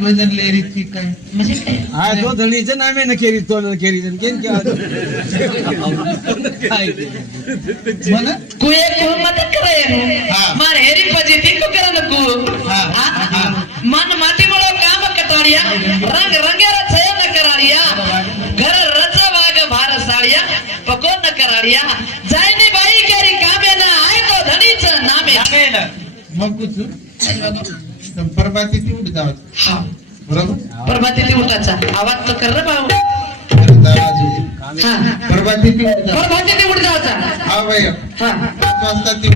भजन लेरीत की काय म्हणजे काय हा जो धणीचं नामे न केरी तो न केरी केन क्या म्हणा कुये को मत करे हाँ। मार हेरी पजेती को करन को हाँ, हाँ। मन माटी मळो काम कटाडिया रंग रंगेरा छय न कराडिया घर रजवाग भार साडिया पको न कराडिया जायनी बाई केरी कामे न आय तो धणीच नामे मग कुछ प्रभाती ती उठ जावत हा बरोबर प्रभाती ती उठाचा आवाज तो कर रे भाऊ हा प्रभाती ती उठ जावत प्रभाती ती उठ जायचा हा भाई हा 5 वाजता ती